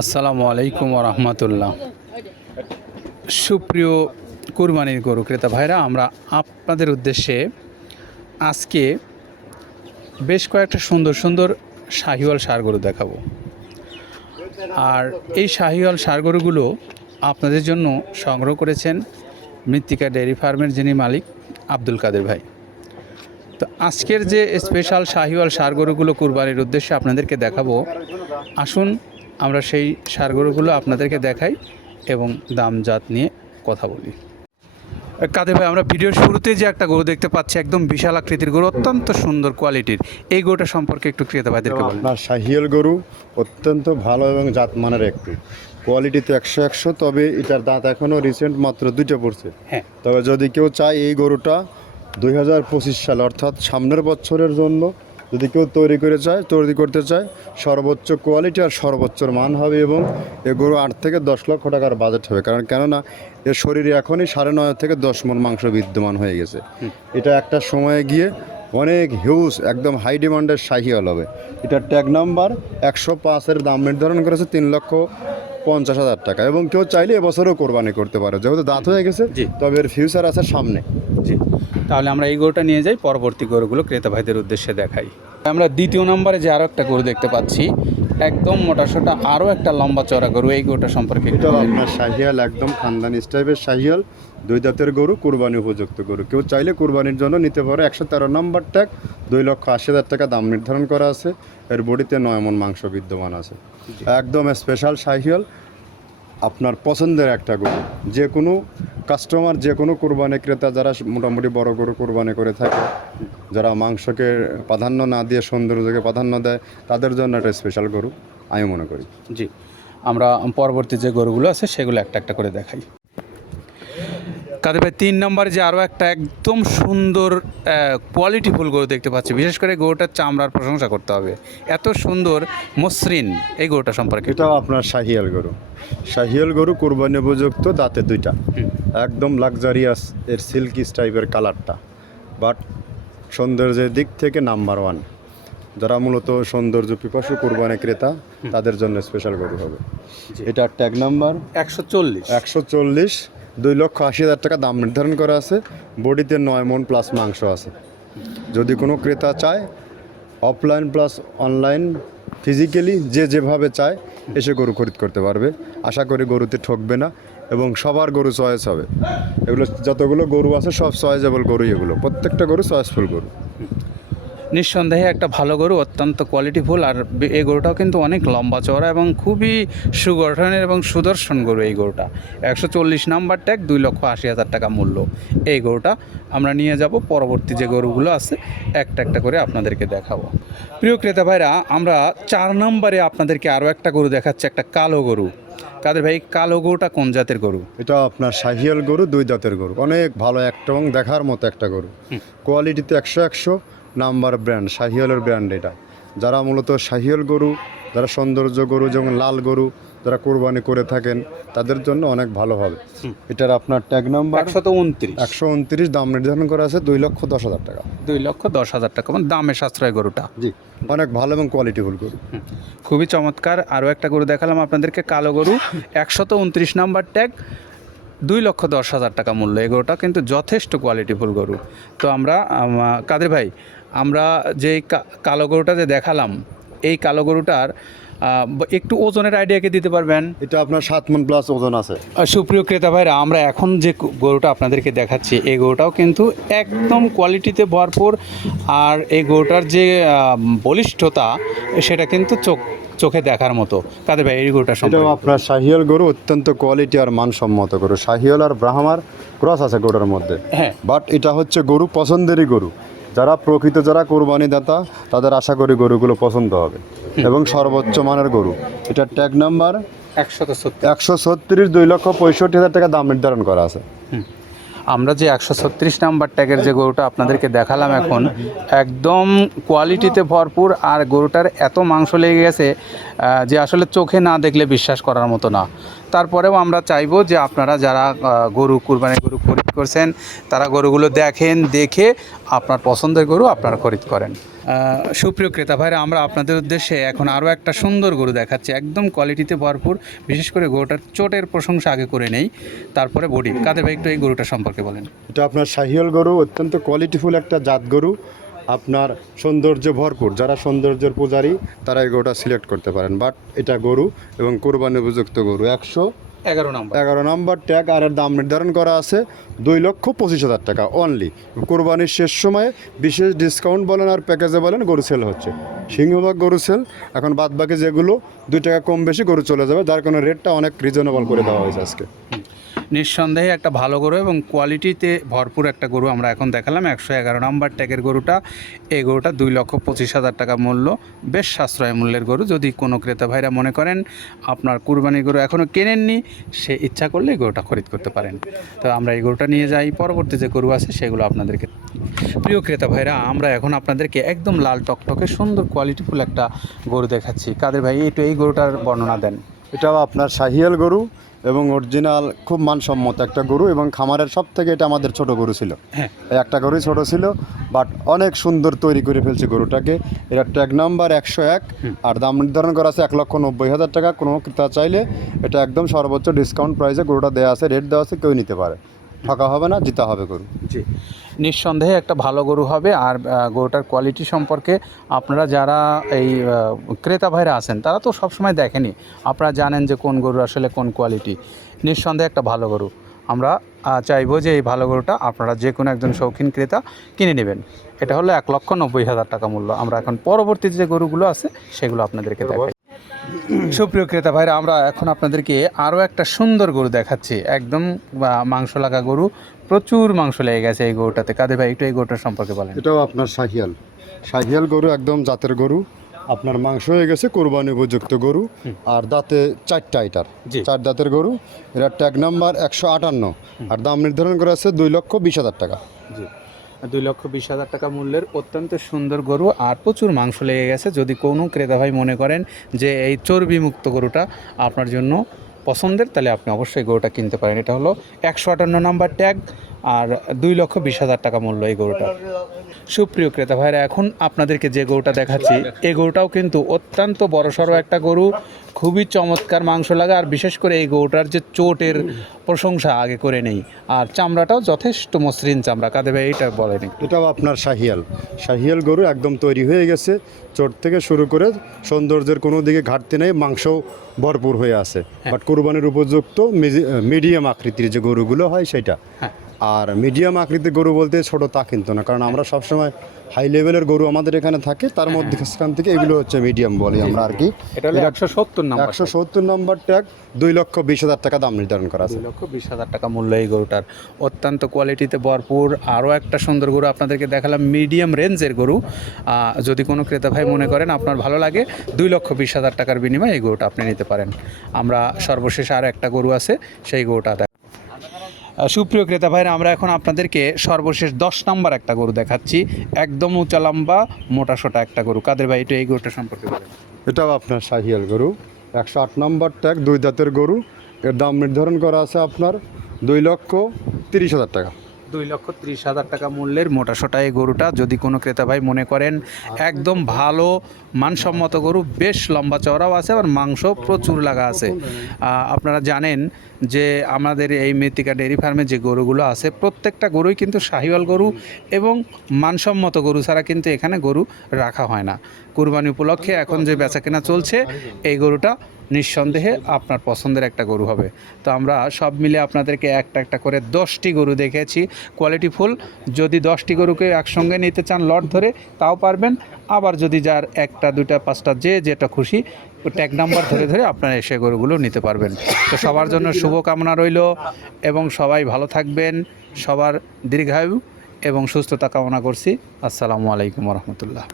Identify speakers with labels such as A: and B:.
A: আসসালামু আলাইকুম রহমতুল্লাহ সুপ্রিয় কুরবানির গরু ক্রেতা ভাইরা, আমরা আপনাদের উদ্দেশ্যে আজকে বেশ কয়েকটা সুন্দর সুন্দর শাহিওয়াল সার গরু দেখাবো। আর এই শাহিওয়াল সার গরুগুলো আপনাদের জন্য সংগ্রহ করেছেন মৃত্তিকা ডেয়ারি ফার্মের যিনি মালিক আব্দুল কাদের ভাই। তো আজকের যে স্পেশাল শাহিওয়াল সার গরুগুলো কুরবানির উদ্দেশ্যে আপনাদেরকে দেখাবো, আসুন আমরা সেই সার গরুগুলো আপনাদেরকে দেখাই এবং দাম জাত নিয়ে কথা বলি। কাদের ভাই আমরা ভিডিওর শুরুতে যে একটা গরু দেখতে পাচ্ছি একদম বিশাল আকৃতির গরু অত্যন্ত সুন্দর কোয়ালিটির। এই গরুটা সম্পর্কে একটু ক্রেতা ভাইদেরকে বলুন।
B: আপনার শাহিয়াল গরু অত্যন্ত ভালো এবং জাতমানের একটি। কোয়ালিটিতে একশো একশো তবে এটার দাঁত এখনও রিসেন্ট মাত্র দুইটা পড়ছে।
A: হ্যাঁ।
B: তবে যদি কেউ চায় এই গরুটা দুই হাজার পঁচিশ সাল অর্থাৎ সামনের বছরের জন্য যদি কেউ তৈরি করে চায় তৈরি করতে চায় সর্বোচ্চ কোয়ালিটি আর সর্বোচ্চ মান হবে এবং এ গরু আট থেকে দশ লক্ষ টাকার বাজেট হবে। কারণ কেননা এর শরীরে এখনই সাড়ে নয় থেকে দশ মন মাংস বিদ্যমান হয়ে গেছে। এটা একটা সময়ে গিয়ে অনেক হিউজ একদম হাই ডিমান্ডের শাহিওয়াল হবে। এটার ট্যাগ নাম্বার একশো পাঁচের দাম নির্ধারণ করেছে তিন লক্ষ পঞ্চাশ হাজার টাকা। এবং কেউ চাইলে এবছরও কোরবানি করতে পারে। যেহেতু দাঁত হয়ে গেছে। তবে এর ফিউচার আছে সামনে।
A: জি। তাহলে আমরা এই গরুটা নিয়ে যাই পরবর্তী গরুগুলো ক্রেতা ভাইদের উদ্দেশ্যে দেখাই। আমরা দ্বিতীয় নম্বরে যে আরও একটা গরু দেখতে পাচ্ছি একদম মোটাসোটা আরও একটা লম্বা চড়া গরু এই গরুটা সম্পর্কে বলেন।
B: আপনার শাহিয়াল একদম খানদানি স্টাইপের শাহিয়াল দুই দাঁতের গরু কুরবানি উপযুক্ত গরু। কেউ চাইলে কুরবানির জন্য নিতে পারে একশো তেরো নম্বর ট্যাগ দুই লক্ষ আশি হাজার টাকা দাম নির্ধারণ করা আছে। এর বডিতে নয় মন মাংস বিদ্যমান আছে। একদম স্পেশাল শাহিয়াল আপনার পছন্দের একটা গরু। যে কোনো কাস্টমার যে কোনো কোরবানি ক্রেতা যারা মোটামুটি বড় গরু কোরবানি করে থাকে, যারা মাংসকে প্রাধান্য না দিয়ে সৌন্দর্যকে প্রাধান্য দেয়, তাদের জন্য একটা স্পেশাল গরু, আমি মনে করি।
A: জি। আমরা পরবর্তী যে গরুগুলো আছে, সেগুলো একটা একটা করে দেখাই। কাদের ভাই তিন নম্বরে যে আরও একটা একদম সুন্দর কোয়ালিটিফুল গরু দেখতে পাচ্ছি। বিশেষ করে গরুটার চামড়ার প্রশংসা করতে হবে। এত সুন্দর মসৃণ এই গরুটা সম্পর্কে।
B: এটাও আপনার শাহিয়াল গরু। শাহিয়াল গরু কোরবানি উপযুক্ত দাঁতে দুইটা। একদম লাক্সারিয়াস এর সিল্কি টাইপের কালারটা। বাট সৌন্দর্যের দিক থেকে নাম্বার ওয়ান যারা মূলত সৌন্দর্য পিপাসু কোরবানি ক্রেতা তাদের জন্য স্পেশাল গরু হবে। এটা ট্যাগ নাম্বার
A: একশো চল্লিশ।
B: একশো চল্লিশ। দুই লক্ষ আশি হাজার টাকা দাম নির্ধারণ করা আছে। বডিতে নয় মন প্লাস মাংস আছে। যদি কোনো ক্রেতা চায় অফলাইন প্লাস অনলাইন ফিজিক্যালি যে যেভাবে চায়, এসে গরু খরিদ করতে পারবে। আশা করি গরুতে ঠকবে না এবং সবার গরু চয়েস হবে। এগুলো যতগুলো গরু আছে, সব চয়েসেবল গরুই এগুলো। প্রত্যেকটা গরু চয়েসফুল গরু।
A: নিঃসন্দেহে একটা ভালো গরু অত্যন্ত কোয়ালিটিফুল আর এই গরুটাও কিন্তু অনেক লম্বা চওড়া এবং খুবই সুগঠনের এবং সুদর্শন গরু এই গরুটা। একশো চল্লিশ নাম্বার ট্যাগ দুই লক্ষ আশি হাজার টাকা মূল্য। এই গরুটা আমরা নিয়ে যাব পরবর্তী যে গরুগুলো আছে একটা একটা করে আপনাদেরকে দেখাবো। প্রিয় ক্রেতা ভাইরা আমরা চার নম্বরে আপনাদেরকে আরও একটা গরু দেখাচ্ছি একটা কালো গরু। কাদের ভাই কালো গরুটা কোন জাতের গরু?
B: এটা আপনার শাহিয়াল গরু দুই দাঁতের গরু। অনেক ভালো একটা এবং দেখার মতো একটা গরু। কোয়ালিটিতে একশো একশো নাম্বার ব্র্যান্ড শাহিয়ালের ব্র্যান্ড এটা। যারা মূলত শাহিয়াল গরু যারা সৌন্দর্য গরু যেমন লাল গরু যারা কোরবানি করে থাকেন তাদের জন্য অনেক ভালো হবে। এটার আপনার ট্যাগ নাম্বার
A: একশত উনত্রিশ।
B: একশো উনত্রিশ দাম নির্ধারণ করা আছে দুই লক্ষ দশ হাজার টাকা।
A: দুই লক্ষ দশ হাজার টাকা মানে দামে সাশ্রয় গরুটা।
B: জি অনেক ভালো এবং কোয়ালিটিফুল গরু।
A: খুবই চমৎকার আরও একটা গরু দেখালাম আপনাদেরকে কালো গরু একশত উনত্রিশ নাম্বার ট্যাগ দুই লক্ষ দশ হাজার টাকা মূল্য। এই গরুটা কিন্তু যথেষ্ট কোয়ালিটিফুল গরু। তো আমরা কাদের ভাই? আমরা যে কালো গরুটা যে দেখালাম এই কালো গরুটার একটু ওজনের আইডিয়াকে দিতে পারবেন?
B: এটা আপনার সাত মন প্লাস ওজন আছে।
A: আর সুপ্রিয় ক্রেতা ভাইরা আমরা এখন যে গরুটা আপনাদেরকে দেখাচ্ছি এই গরুটাও কিন্তু একদম কোয়ালিটিতে ভরপুর। আর এই গরুটার যে বলিষ্ঠতা সেটা কিন্তু চোখ চোখে দেখার মতো। কাদের ভাই এই গরুটা সম্পর্কে?
B: আপনার শাহিয়াল গরু অত্যন্ত কোয়ালিটি আর মানসম্মত গরু। শাহিয়াল আর ব্রাহ্মার ক্রস আছে গরুর মধ্যে।
A: হ্যাঁ।
B: বাট এটা হচ্ছে গরু পছন্দেরই গরু। যারা প্রকৃত যারা কোরবানি দাতা তাদের আশা করি গরুগুলো পছন্দ হবে। এবং সর্বোচ্চ মানের গরু। এটা ট্যাগ নাম্বার একশো ছত্রিশ। দুই লক্ষ পঁয়ষট্টি হাজার টাকা দাম নির্ধারণ করা আছে।
A: আমরা যে একশো ছত্রিশ নাম্বার ট্যাগের যে গরুটা আপনাদেরকে দেখালাম এখন একদম কোয়ালিটিতে ভরপুর আর গরুটার এত মাংস লেগে গেছে যে আসলে চোখে না দেখলে বিশ্বাস করার মতো না। তারপরেও আমরা চাইব যে আপনারা যারা গরু কুরবানি গরু করছেন তারা গরুগুলো দেখেন দেখে আপনার পছন্দের গরু আপনারা খরিদ করেন। সুপ্রিয় ক্রেতা ভাইরা আমরা আপনাদের উদ্দেশ্যে এখন আরও একটা সুন্দর গরু দেখাচ্ছি। একদম কোয়ালিটিতে ভরপুর বিশেষ করে গরুটার চোটের প্রশংসা আগে করে নেই তারপরে বডি। কাদের ভাই একটু এই গরুটা সম্পর্কে বলেন।
B: এটা আপনার শাহিয়াল গরু অত্যন্ত কোয়ালিটিফুল একটা জাত গরু। আপনার সৌন্দর্য ভরপুর। যারা সৌন্দর্যের পূজারী তারা এই গরুটা সিলেক্ট করতে পারেন। বাট এটা গরু এবং কোরবানি উপযুক্ত গরু। একশো
A: এগারো নম্বর।
B: এগারো নম্বর ট্যাগ আর এর দাম নির্ধারণ করা আছে দুই লক্ষ পঁচিশ হাজার টাকা অনলি কোরবানির শেষ সময়ে বিশেষ ডিসকাউন্ট বলেন আর প্যাকেজে বলেন গরু সেল হচ্ছে। সিংহভাগ গরু সেল এখন বাদ বাকি যেগুলো দুই টাকা কম বেশি গরু চলে যাবে যার কারণে রেটটা অনেক রিজনেবল করে দেওয়া হয়েছে আজকে।
A: নিঃসন্দেহে একটা ভালো গরু এবং কোয়ালিটিতে ভরপুর একটা গরু আমরা এখন দেখালাম। একশো এগারো নম্বর ট্যাগের গরুটা। এই গরুটা দুই লক্ষ পঁচিশ হাজার টাকা মূল্য, বেশ সাশ্রয় মূল্যের গরু। যদি কোনো ক্রেতা ভাইরা মনে করেন আপনার কুরবানি গরু এখনও কেনেননি, সে ইচ্ছা করলে এই গরুটা খরিদ করতে পারেন। তো আমরা এই গরুটা নিয়ে যাই। পরবর্তী যে গরু আছে, সেগুলো আপনাদেরকে প্রিয় ক্রেতা ভাইরা, আমরা এখন আপনাদেরকে একদম লাল টকটকে সুন্দর কোয়ালিটিফুল একটা গরু দেখাচ্ছি। কাদের ভাই, একটু এই গরুটার বর্ণনা দেন।
B: এটাও আপনার শাহিয়াল গরু। এবং অরিজিনাল খুব মানসম্মত একটা গরু এবং খামারের সব থেকে এটা আমাদের ছোট গরু ছিল।
A: হ্যাঁ।
B: একটা গরুই ছোট ছিল বাট অনেক সুন্দর তৈরি করে ফেলছে গরুটাকে। এটা ট্যাগ নাম্বার একশো এক আর দাম নির্ধারণ করা আছে এক লক্ষ নব্বই হাজার টাকা। কোনো ক্রেতা চাইলে এটা একদম সর্বোচ্চ ডিসকাউন্ট প্রাইসে গরুটা দেওয়া আছে রেট দেওয়া আছে কেউ নিতে পারে। ফাঁকা হবে না, জিতা হবে গরু।
A: জি। নিঃসন্দেহে একটা ভালো গরু হবে আর গরুটার কোয়ালিটি সম্পর্কে আপনারা যারা এই ক্রেতা ভাইরা আছেন, তারা তো সবসময় দেখেনি। আপনারা জানেন যে কোন গরু আসলে কোন কোয়ালিটি নিঃসন্দেহে একটা ভালো গরু। আমরা চাইব যে এই ভালো গরুটা আপনারা যে কোনো একজন শৌখিন ক্রেতা কিনে নেবেন। এটা হলো এক লক্ষ নব্বই হাজার টাকা মূল্য। আমরা এখন পরবর্তী যে গরুগুলো আছে, সেগুলো আপনাদেরকে দেখাই। সুপ্রিয় ক্রেতা ভাইরা আমরা এখন আপনাদেরকে আরও একটা সুন্দর গরু দেখাচ্ছি। একদম মাংস লাগা গরু। প্রচুর মাংস লেগে গেছে এই গরুটাতে। কাদের ভাই একটু এই গরুটার সম্পর্কে বলেন।
B: এটাও আপনার শাহিয়াল। শাহিয়াল গরু একদম জাতের গরু। আপনার মাংস হয়ে গেছে কোরবানি উপযুক্ত গরু। আর দাঁতে চারটা এটার। চার দাঁতের গরু। এটার ট্যাগ নাম্বার একশো আটান্ন। আর দাম নির্ধারণ করা আছে দুই লক্ষ বিশ হাজার টাকা।
A: দুই লক্ষ বিশ হাজার টাকা মূল্যের অত্যন্ত সুন্দর গরু আর প্রচুর মাংস লেগে গেছে। যদি কোনো ক্রেতা ভাই মনে করেন যে এই চর্বিমুক্ত গরুটা আপনার জন্য পছন্দের, তাহলে আপনি অবশ্যই গরুটা কিনতে পারেন। এটা হলো একশো আটান্ন নাম্বার ট্যাগ আর দুই লক্ষ বিশ হাজার টাকা মূল্য এই গরুটা। সুপ্রিয় ক্রেতা ভাইরা, এখন আপনাদেরকে যে গরুটা দেখাচ্ছি, এই গরুটাও কিন্তু অত্যন্ত বড়সড় একটা গরু। খুবই চমৎকার মাংস লাগে আর বিশেষ করে এই গরুটার যে চোটের প্রশংসা আগে করে নেই। আর চামড়াটাও যথেষ্ট মসৃণ চামড়া কাঁদে ভাই এইটা বলেন
B: এটাও আপনার শাহিয়াল। শাহিয়াল গরু একদম তৈরি হয়ে গেছে। চোট থেকে শুরু করে সৌন্দর্যের কোনো দিকে ঘাটতি নেই মাংস ভরপুর হয়ে আছে। বাট কোরবানির উপযুক্ত মিডিয়াম আকৃতির যে গরুগুলো হয় সেটা।
A: হ্যাঁ।
B: আর মিডিয়াম আকৃতির গরু বলতে ছোট তা কিন্তু না কারণ আমরা সবসময় হাই লেভেলের গরু আমাদের এখানে থাকে তার মধ্যে সেখান থেকে এগুলো হচ্ছে মিডিয়াম বলি আমরা আর কি।
A: একশো সত্তর নাম্বার
B: একশো সত্তর নম্বর ট্যাগ দুই লক্ষ বিশ হাজার টাকা দাম নির্ধারণ করা আছে।
A: লক্ষ বিশ হাজার টাকা মূল্য এই গরুটার। অত্যন্ত কোয়ালিটিতে ভরপুর আরও একটা সুন্দর গরু আপনাদেরকে দেখালাম মিডিয়াম রেঞ্জের গরু। যদি কোনো ক্রেতা ভাই মনে করেন আপনার ভালো লাগে দুই লক্ষ বিশ হাজার টাকার বিনিময়ে এই গরুটা আপনি নিতে পারেন। আমরা সর্বশেষ আর একটা গরু আছে সেই গরুটা সুপ্রিয় ক্রেতা ভাইরা, আমরা এখন আপনাদেরকে সর্বশেষ দশ নম্বর একটা গরু দেখাচ্ছি। একদম উঁচা লম্বা, মোটা সোটা একটা গরু। কাদের ভাই এটা এই গরুটা সম্পর্কে বলেন।
B: এটাও আপনার শাহিয়াল গরু। একশো আট নম্বর ট্যাগ, দুই দাঁতের গরু। এর দাম নির্ধারণ করা আছে আপনার দুই লক্ষ তিরিশ হাজার টাকা।
A: দুই লক্ষ ত্রিশ হাজার টাকা মূল্যের মোটা সোটা এই গরুটা। যদি কোনো ক্রেতা ভাই মনে করেন, একদম ভালো, মানসম্মত গরু, বেশ লম্বা চওড়াও আছে আবার মাংস প্রচুর লাগা আছে। আপনারা জানেন যে আমাদের এই মৃত্তিকা ডেয়ারি ফার্মে যে গরুগুলো আছে, প্রত্যেকটা গরুই কিন্তু শাহিওয়াল গরু এবং মানসম্মত গরু ছাড়া কিন্তু এখানে গরু রাখা হয় না। কুরবানি উপলক্ষে এখন যে বেচাকেনা চলছে, এই গরুটা নিঃসন্দেহে আপনার পছন্দের একটা গরু হবে। তো আমরা সব মিলে আপনাদেরকে একটা একটা করে দশটি গরু দেখেছি কোয়ালিটি ফুল যদি দশটি গরুকে একসঙ্গে নিতে চান লট ধরে, তাও পারবেন। আবার যদি যার একটা দুটা পাঁচটা, যে যেটা খুশি ট্যাগ নাম্বার ধরে ধরে আপনারা এসে গরুগুলো নিতে পারবেন। তো সবার জন্য শুভকামনা রইল এবং সবাই ভালো থাকবেন, সবার দীর্ঘায়ু এবং সুস্থতা কামনা করছি। আসসালামু আলাইকুম রহমতুল্লাহ।